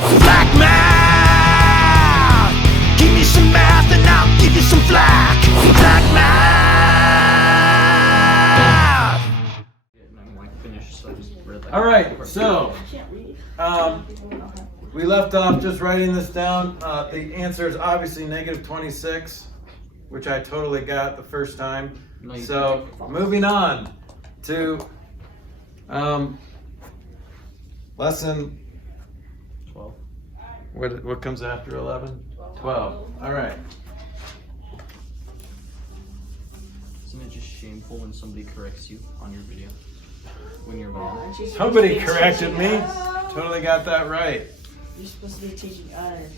Flack math! Give me some math and I'll give you some flack. Flack math! All right, so we left off just writing this down. The answer is obviously -26, which I totally got the first time. So moving on to lesson 12. What comes after 11? 12. All right. Isn't it just shameful when somebody corrects you on your video? When you're wrong? Somebody corrected me. Totally got that right. You're supposed to be teaching others.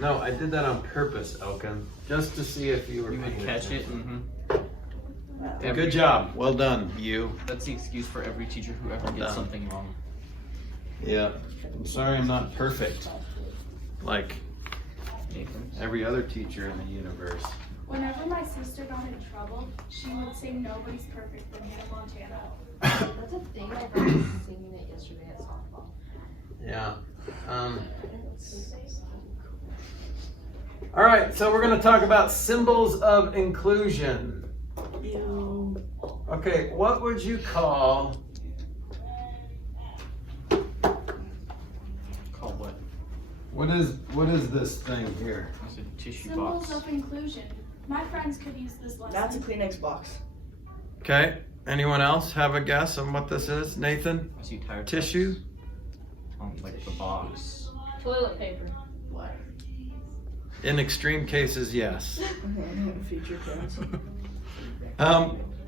No, I did that on purpose, Elkin, just to see if you were You would paying catch it. attention. Mm-hmm. Good job. Well done, you. That's the excuse for every teacher who ever gets something wrong. Yeah. I'm sorry I'm not perfect. Like Nathan. every other teacher in the universe. Whenever my sister got in trouble, she would say nobody's perfect than Hannah Montana. That's a thing. I heard you singing it yesterday at softball. Yeah. All right, so we're going to talk about symbols of inclusion. Ew. Okay, what would you call Call what? what is this thing here? It's a tissue Symbols box. of inclusion. My friends could use this lesson. That's a Kleenex box. Okay, anyone else have a guess on what this is? Nathan? I see tire Tissue? tracks. Like the box. Toilet paper. What? In extreme cases, yes. Feature films.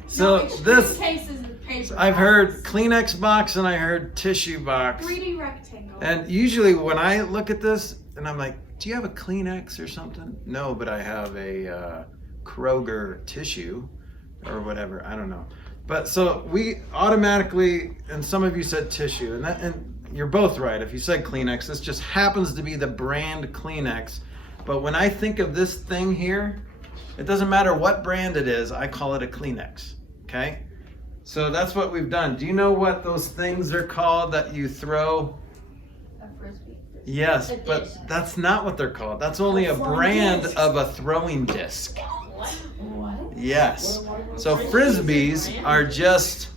So No, this, cases of paper. I've heard box. Kleenex box and I heard tissue box. 3D rectangle. And usually when I look at this and I'm like, do you have a Kleenex or something? No, but I have a Kroger tissue or whatever. I don't know. But so we automatically, and some of you said tissue, and you're both right. If you said Kleenex, this just happens to be the brand Kleenex. But when I think of this thing here, it doesn't matter what brand it is, I call it a Kleenex, okay? So that's what we've done. Do you know what those things are called that you throw? A frisbee. Yes, A dish. but that's not what they're called. That's only a Flying brand discs. of a throwing disc. What? Yes. So frisbees are just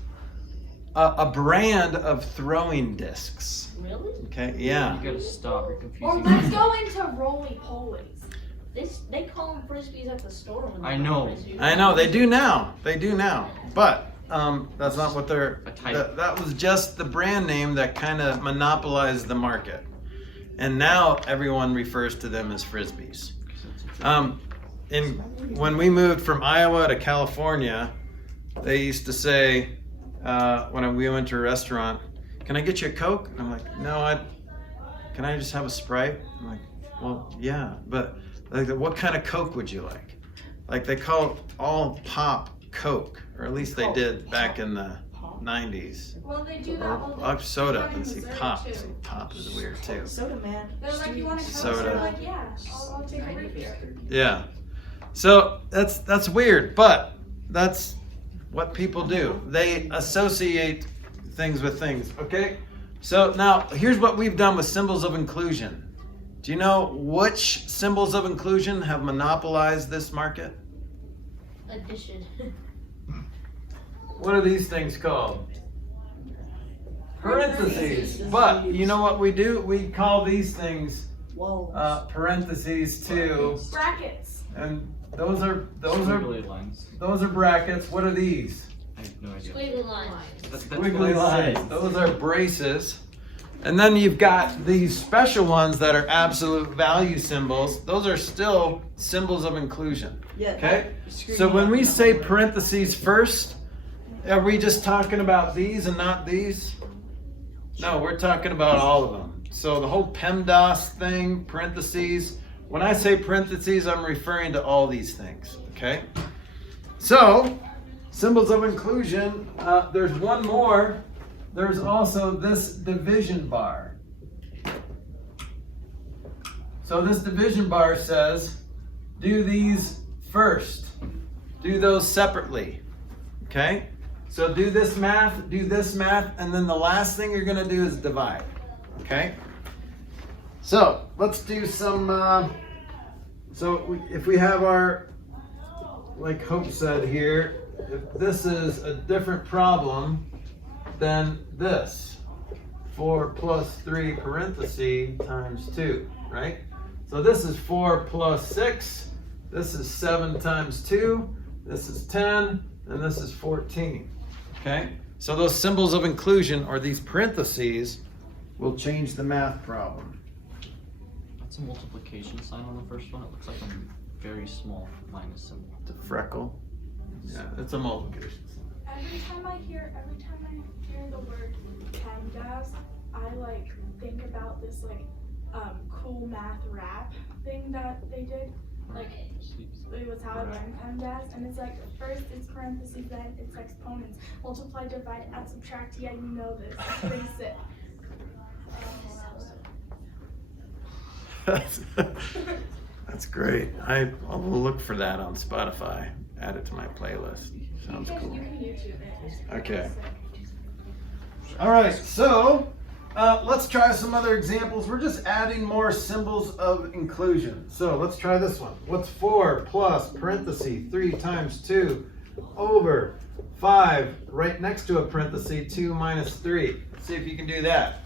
a brand of throwing discs. Really? Okay, yeah. You gotta stop. You're Or confusing let's me. go into roly-polies. They call them frisbees at the store. When I know. I know, they do now. They do now. But that's not what they're... A type. That was just the brand name that kind of monopolized the market. And now everyone refers to them as frisbees. When we moved from Iowa to California, they used to say, when we went to a restaurant, can I get you a Coke? And I'm like, no, can I just have a Sprite? I'm like, well, yeah, but like, what kind of Coke would you like? Like they call all pop Coke, or at least they did back in the 90s. Well, they do that Or all up soda down in and see Missouri, pop. too. See, pop is weird too. Soda man. They're like, you want a Coke? Soda. They're like, yeah, I'll take a root beer. Yeah. So that's weird, but that's what people do. They associate things with things, okay? So now here's what we've done with symbols of inclusion. Do you know which symbols of inclusion have monopolized this market? Addition. What are these things called? Parentheses. But you know what we do? We call these things Whoa. parentheses too. Brackets. And those are Squiggly lines. brackets. What are these? I have no idea. Squiggly lines. That's Wiggly what it lines. says. Those are braces. And then you've got these special ones that are absolute value symbols. Those are still symbols of inclusion. Yeah. Okay? So when we say parentheses first, are we just talking about these and not these? No, we're talking about all of them. So the whole PEMDAS thing, parentheses. When I say parentheses, I'm referring to all these things. Okay? So, symbols of inclusion, there's one more. There's also this division bar. So this division bar says, do these first. Do those separately. Okay? So do this math, and then the last thing you're gonna do is divide, okay? So let's do some, if we have our, like Hope said here, if this is a different problem than this, 4 plus 3 parentheses times 2, right? So this is 4 plus 6, this is 7 times 2, this is 10, and this is 14, okay? So those symbols of inclusion, or these parentheses, will change the math problem. That's a multiplication sign on the first one. It looks like a very small minus symbol. It's a freckle. Yeah, it's a multiplication. Every time I hear the word PEMDAS, I like think about this like cool math rap thing that they did. Like it was how I learned PEMDAS, and it's like first it's parentheses, then it's exponents, multiply, divide, add, subtract. Yeah, you know this. It's pretty sick. That's great. I will look for that on Spotify. Add it to my playlist. Sounds cool. You can YouTube it. It's pretty Okay. sick. All right, so let's try some other examples. We're just adding more symbols of inclusion. So let's try this one. What's 4 plus parenthesis 3 times 2 over 5 right next to a parenthesis 2 minus 3? Let's see if you can do that.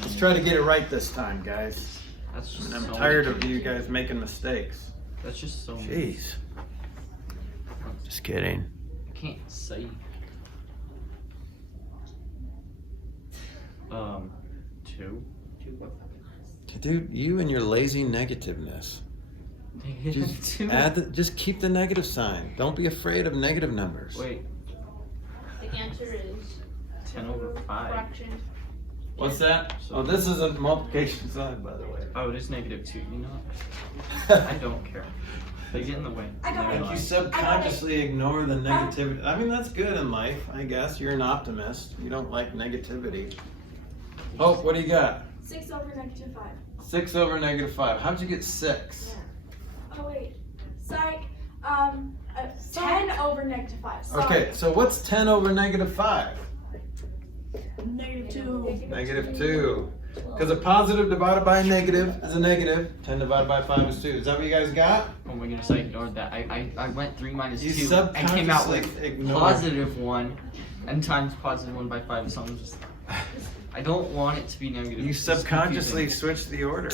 Let's try to get it right this time, guys. That's just I'm so tired of many- you guys making mistakes. That's just so many. Jeez. Just kidding. I can't say. 2. Dude, you and your lazy negativeness. Just keep the negative sign. Don't be afraid of negative numbers. Wait, The answer is 10 over 5. fraction. What's that? Oh, this is a multiplication sign, by the way. Oh, it is -2. You know what? I don't care. They get in the way. I got I it. think you subconsciously ignore the negativity. I mean, that's good in life, I guess. You're an optimist. You don't like negativity. Oh, what do you got? 6 over -5. 6 over -5. How'd you get 6? Oh wait, psych. 10 over -5. Sorry. Okay, so what's 10 over -5? -2. -2. Because a positive divided by a negative is a negative. 10 divided by 5 is 2. Is that what you guys got? Oh my goodness, I ignored that. I went 3 minus You 2 and came out with subconsciously ignored. +1 and times +1 by 5. So I'm just, I don't want it to be negative. You It's subconsciously confusing. switched the order.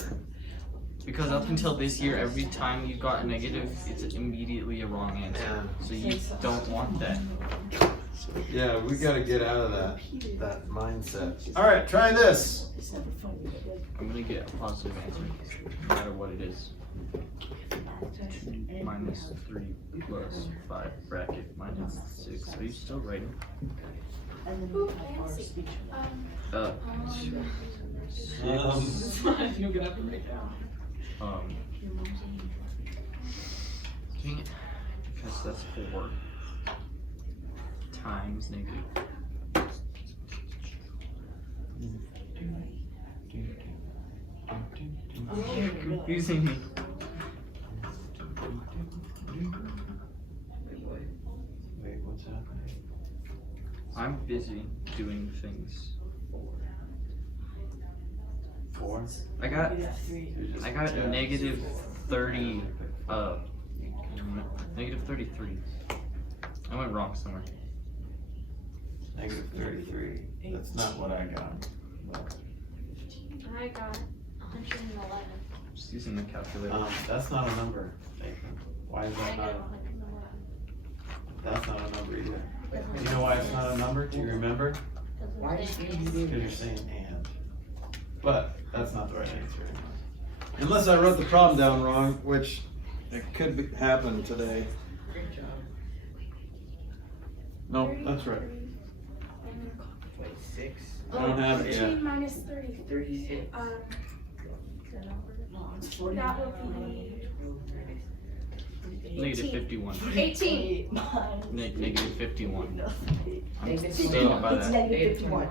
Because up until this year, every time you got a negative, it's immediately a wrong answer. Yeah. So you don't want that. Yeah, we got to get out of that mindset. All right, try this. I'm gonna get a positive answer, no matter what it is. 3 plus 5 bracket -6. Are you still writing? Ooh, fancy. You're gonna have to write down. Dang it. Because that's 4 times negative. You're confusing me. Wait, what's happening? I'm busy doing things. 4? I got -30, -33. I went wrong somewhere. -33. That's not what I got. I got 111. Just using the calculator. That's not a number. Nathan. Why is I that got not? 111. That's not a number either. Do you know why it's not a number? Do you remember? Because I'm saying Because you're saying and. But that's not the right answer anymore. Unless I wrote the problem down wrong, which it could happen today. Great job. No, that's right. 26. I don't have it 13 yet. minus 30. 36. Um, No, it's 40. that would be -51. 18. -51. I'm Negative standing by It's that. negative 51.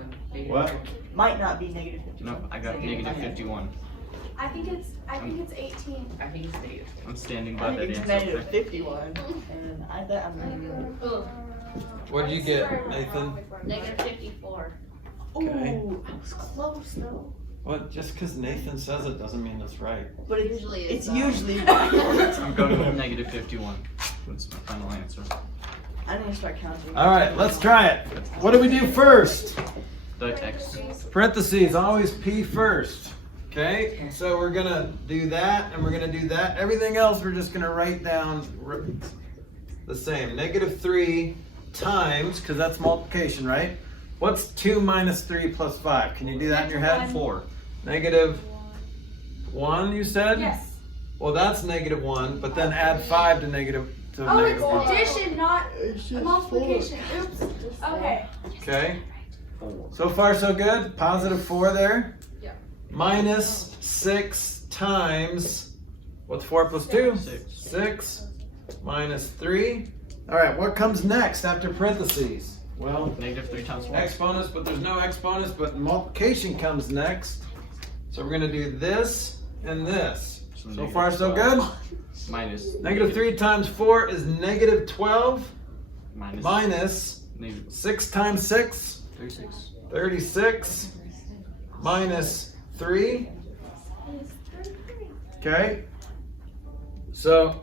What? Might not be negative 51. No, I got -51. I think it's 18. I think it's negative. I'm standing I by that think it's answer. negative 51. And I thought I'm negative. Ugh. What did you get, Nathan? Negative 54. Okay. Ooh, I was close though. Well, just because Nathan says it doesn't mean it's right. But it's Usually it's it's, usually right. I'm going with negative 51. That's my final answer. I need to start counting. All right, let's try it. What do we do first? The X. Parentheses, always P first. Okay, so we're gonna do that and we're gonna do that. Everything else we're just gonna write down the same. Negative 3 times, because that's multiplication, right? What's 2 minus 3 plus 5? Can you do that in your head? 4. Negative 1, you said? Yes. Well, that's negative 1, but then add 5 to negative Oh, it's 1. addition, not It's just multiplication. Oops. Okay. Okay, 4. so far so good. Positive 4 there. Yeah. Minus 6 times, what's 4 plus 2? 6. 6 minus 3. All right, what comes next after parentheses? Well, Negative 3 times 4. exponents, but there's no exponents, but multiplication comes next. So we're gonna do this and this. So negative far so 12. good. Minus. Negative 3 times 4 is negative 12. Minus. Minus Negative 6 times 6, 36. 36. Minus 3. Okay. So,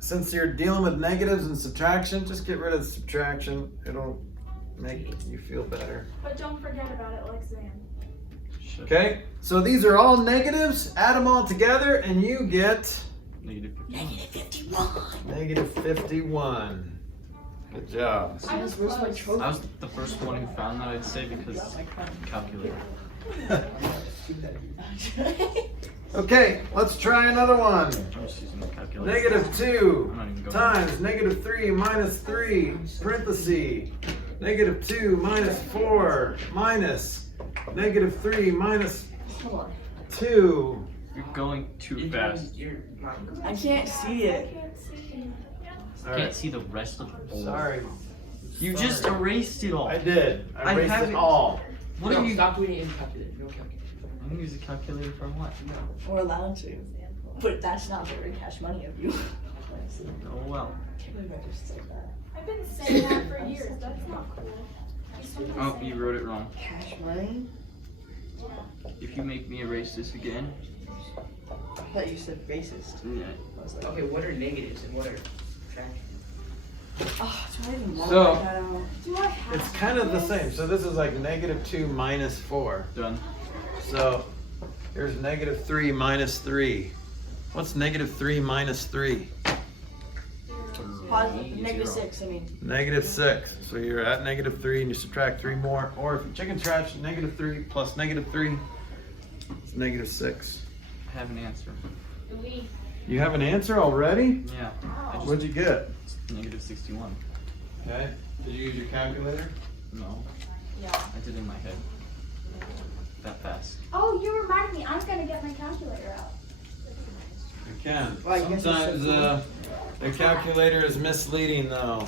since you're dealing with negatives and subtraction, just get rid of the subtraction. It'll make you feel better. But don't forget about it, like Zan. Shit. Okay, so these are all negatives. Add them all together and you get Negative 51. negative 51. Good job. I was Where's my close. trophy? I was the first one who found that, I'd say, because calculator. Okay, let's try another one. I'm just using the calculator. Negative 2 I'm not even going. times negative 3 minus 3, parenthesis. Negative 2 minus 4 minus negative 3 minus Hold on. 2. You're going too fast. I can't see I it. can't see. All Can't right, see the rest of the board. sorry. You just erased it all. I did. I I erased have it it. all. What are you? Stop doing it in calculator. No calculator. I'm gonna use a calculator for what? We're allowed to. But that's not very cash money of you. Oh well. I can't believe I just said that. I've been saying that for years. That's not cool. You still been Oh, saying you wrote it wrong. Cash money? If you make me erase this again, I thought you said racist. yeah. I was like, Okay, what are negatives and what are fractions? oh, do I even want So- that out? Do I have It's kind of the this? same. So this is like negative 2 minus 4. Done. So here's negative 3 minus 3. What's negative 3 minus 3? Positive, negative 6, I mean. Negative 6. So you're at negative 3 and you subtract 3 more. Or if you chicken scratch, negative 3 plus negative 3 is negative 6. I have an answer. You have an answer already? Yeah. I just What'd you get? negative 61. Okay. Did you use your calculator? No. Yeah. I did it in my head. That fast. Oh, you reminded me. I'm gonna get my calculator out. You can. Well, I guess it's Sometimes so the calculator is misleading though.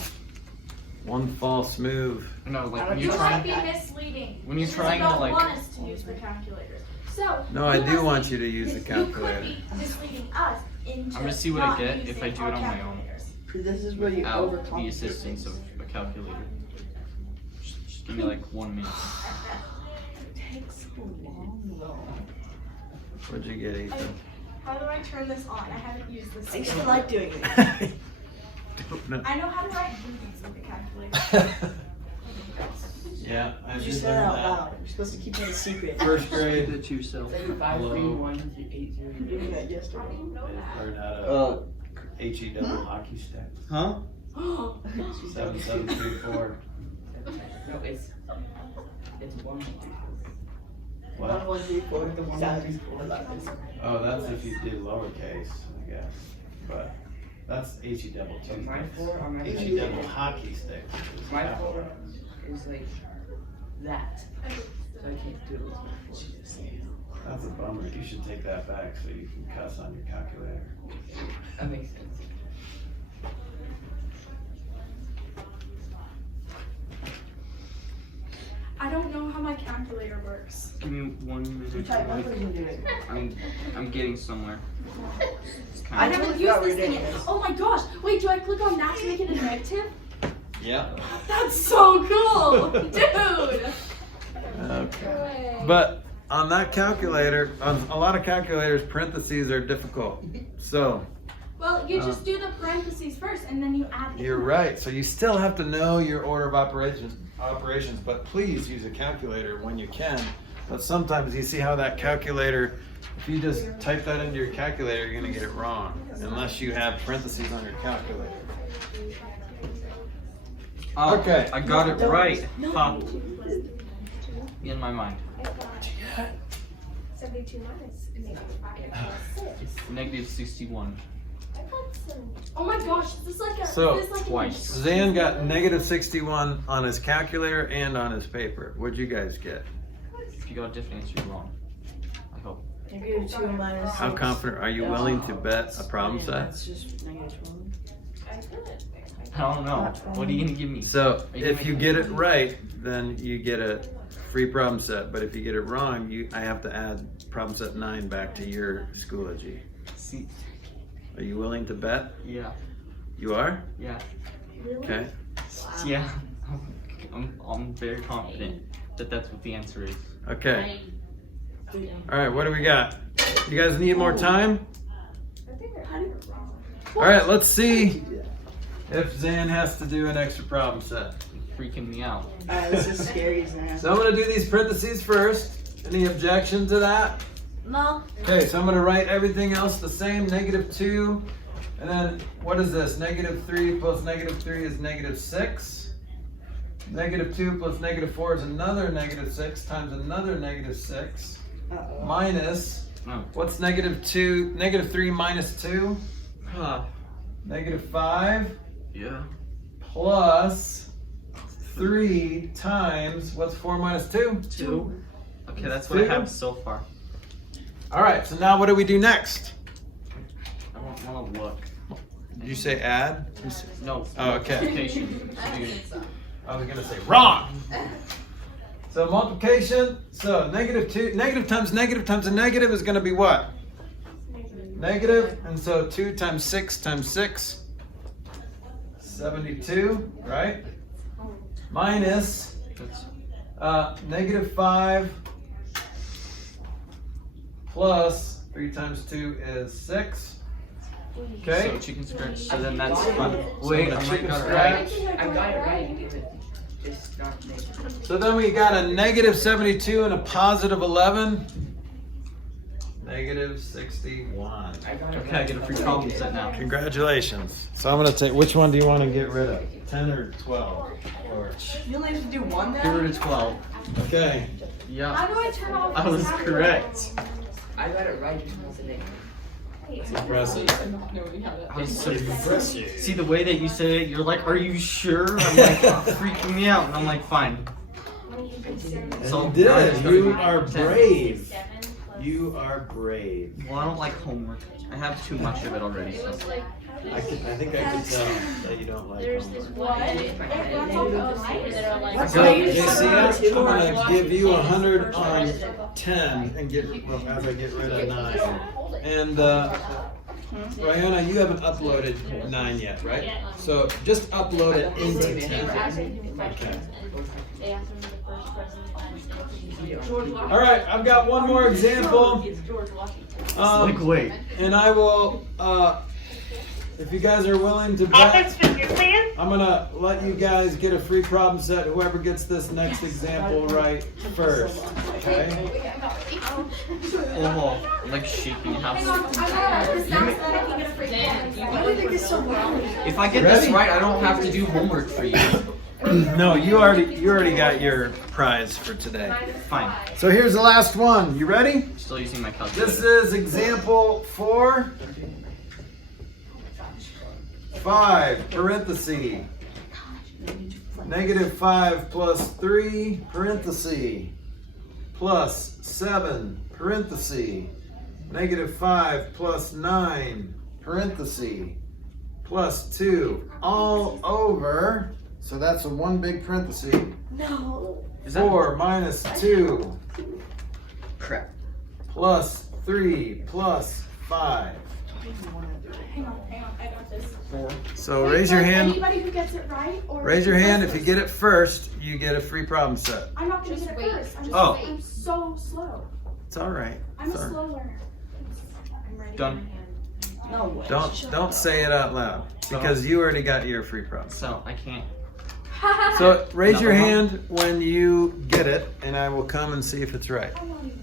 One false move. No, like I when don't you're It know. might trying. be misleading. When you're because trying I to, don't like- want us to use the calculator. So No, I you do must want be- you to use the you calculator. could be misleading us into I'm gonna see what I not get if using I do our it on my own. calculators. This is where you Without overcomplicate the assistance things. of a calculator. Just give me like 1 minute. It takes so long though. What'd you get, Ethan? How do I turn this on? I haven't used this. I used to yet. like doing it. Don't know. I know how to write movies with the calculator. Yeah, I You did said it learn out that. loud. You're supposed to keep it a secret. First grade. Keep it to yourself. 5, 3, Hello. 1, 3, 8, 0. You did that How yesterday. do you know that? Learned how to HE double Huh? hockey stick. Huh? 7, 7, 3, 4. No, it's 1, 2, 3, 4. 1, 1, 3, 4. The 1, 2, 3, 4. Oh, that's if you did lowercase, I guess. But that's HE double So two. my 4 on my HE double hockey stick. is My capital. 4 is like that. So I can't do it with my 4. That's a bummer. You should take that back so you can cuss on your calculator. That makes sense. I don't know how my calculator works. Give me 1 You minute. type numbers into it. I'm getting somewhere. It's I kind I of. haven't totally used forgot this we did thing yet. this. Oh my gosh! Wait, do I click on that to make it a negative? Yeah. That's so cool, dude. Okay. But on that calculator, on a lot of calculators, parentheses are difficult. So Well, you just do the parentheses first, and then you add. you're right. So you still have to know your order of operations. But please use a calculator when you can. But sometimes you see how that calculator, if you just type that into your calculator, you're gonna get it wrong unless you have parentheses on your calculator. Oh, Okay. I got it right. Ha. In my mind. 72 minus -5 +6. Negative 61. I got some. Oh my gosh, this is like a. So, this is like twice. Zan got negative 61 on his calculator and on his paper. What'd you guys get? If you got a different answer, you're wrong. I hope. -2 minus. How confident are you willing to bet a problem set? That's just -1. I don't know. What are you gonna give me? So if you get it right, then you get a free problem set. But if you get it wrong, I have to add problem set 9 back to your Schoology. See, Are you willing to bet? yeah, You are? yeah, Okay. yeah. I'm very confident that that's what the answer is. Okay. All right, what do we got? You guys need more time? All right, let's see if Zan has to do an extra problem set. Freaking me out. This is scary, Zan. So I'm gonna do these parentheses first. Any objection to that? No. Okay, so I'm gonna write everything else the same, -2. And then, what is this? -3 plus -3 is -6. -2 plus -4 is another -6 times another -6. Uh-oh. Minus, Oh. what's -2? -3 minus 2? Ah, -5 yeah. plus 3 times, what's 4 minus 2? 2. Okay, that's what I have so far. All right, so now what do we do next? I don't want to look. Did you say add? No. Oh, okay. Multiplication. I was gonna say wrong. So multiplication, so -2, negative times a negative is gonna be what? Negative, and so 2 times 6 times 6, 72, right? Minus That's, -5 plus 3 times 2 is 6. Okay. So chicken scratch. So then that's fun. Wait, I might chicken got it scratch. right. I got it right, but just not negative. So then we got a -72 and a +11. -61. I got it Okay, I get a free problem set now. Congratulations. So I'm gonna take, which one do you want to get rid of? 10 or 12? Or, You only have to do one Get now? rid of 12. okay. Yeah. How do I turn off? I was this calculator? correct. I got it right, just not the negative. Impressive. I was so See the way that you say it, you're like, are you sure? I'm like freaking me out, and I'm like, fine. So You now I did. just gotta You do are 10. brave. You are brave. Well, I don't like homework. I have too much of it already. So. I think I can tell that you don't like homework. What? So, JC, I'm gonna give you 100 on 10 and as I get rid of 9. And Rayana, you haven't uploaded 9 yet, right? So just upload it into 10. Okay. All right, I've got one more example. Like, wait. And I will, if you guys are willing to bet, I'm gonna let you guys get a free problem set. Whoever gets this next example right first. Okay? Oh, I'm like shaking. How? If I get this Ready? right, I don't have to do homework for you. No, you already got your prize for today. Fine. So here's the last one. You ready? Still using my calculator. This is example 4. 5 parenthesis. -5 plus 3 parenthesis. Plus 7 parenthesis. -5 plus 9 parenthesis. Plus 2 all over. So that's a one big parenthesis. No. Is that 4 minus 2 crap? plus 3 plus 5. Hang on, I got this. 4. So Wait, raise your does hand. Anybody who gets it right, or Raise your hand. If you get it first, you get a free problem set. I'm not gonna Just get it wait. first. I'm just Oh. I'm so slow. It's all right. I'm a It's all right. slow learner. I'm ready Done. for my hand. No way. Don't say it out loud because you already got your free problem. So I can't. So raise your Another hand when you get it, and I will come and see if it's right. I'm not even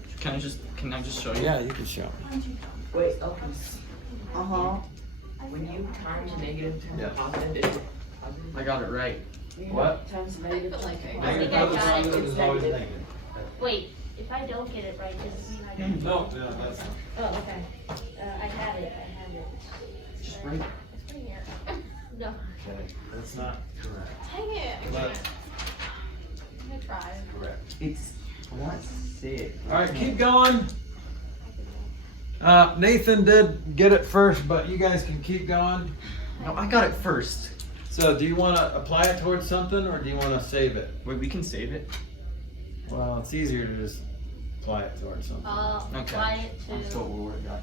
Can I just show you? Yeah, you can show me. I'm too dumb. Wait, okay. When you times negative times Yeah. positive, it's positive. I got it right. What? Times I negative feel like times I positive. think I got it. It's negative. Wait, if I don't get it right, does it mean I don't? No, that's not. Oh, okay. I have it. Just right. It's right here. No. Okay, that's not correct. Dang it. But I'm gonna try. correct. It's not 6. All right, keep going. Nathan did get it first, but you guys can keep going. No, I got it first. So, do you want to apply it towards something, or do you want to save it? Wait, we can save it. Well, it's easier to just apply it towards something. Apply it That's to, what we're working on.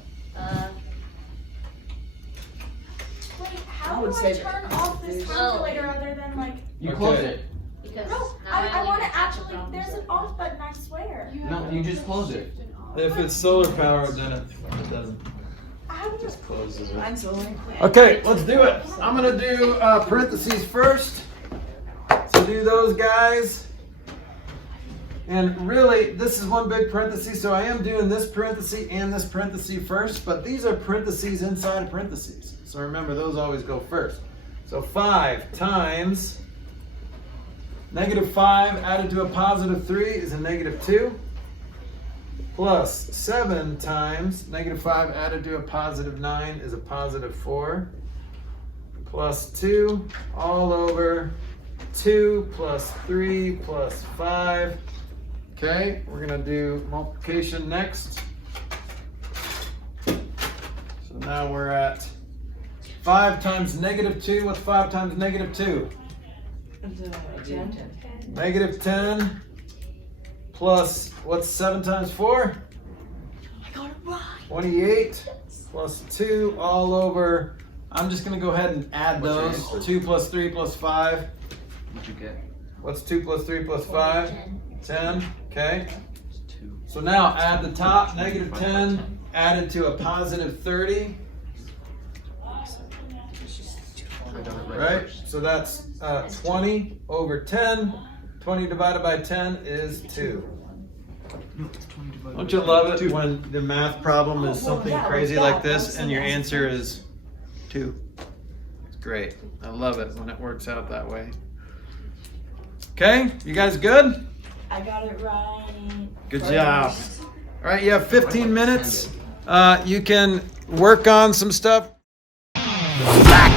Wait, I how would do I say turn that- off this Oh. calculator other than like? You Okay. close it. because. No, now I only want to have to actually. problem There's an solve. off button. I swear. No, you just close it. If it's solar powered, then it doesn't. How do you? Closes it. Mine's the only. Okay, let's do it. I'm gonna do parentheses first. So do those guys. And really, this is one big parenthesis, so I am doing this parenthesis and this parenthesis first, but these are parentheses inside of parentheses. So remember, those always go first. So 5 times -5 added to a +3 is a -2. Plus 7 times -5 added to a +9 is a +4. Plus 2 all over 2 plus 3 plus 5. Okay, we're gonna do multiplication next. So now we're at 5 times -2. What's 5 times -2? 10. -10 plus, what's 7 times 4? I got it right. 28 plus 2 all over. I'm just gonna go ahead and add What's your those. answer? 2 plus 3 plus 5. What'd you get? What's 2 plus 3 plus 5? 10. Okay. It's 2. So now add the top, -10 added to a +30. I got it Right? So that's 20 over 10. 20 divided by 10 is 2. No, it's 20 divided Don't by you 10. love it 2. when the math problem is something crazy like this and your answer is 2? It's great. I love it when it works out that way. Okay, you guys good? I got it right. Good job. All right, you have 15 minutes. You can work on some stuff. Flack!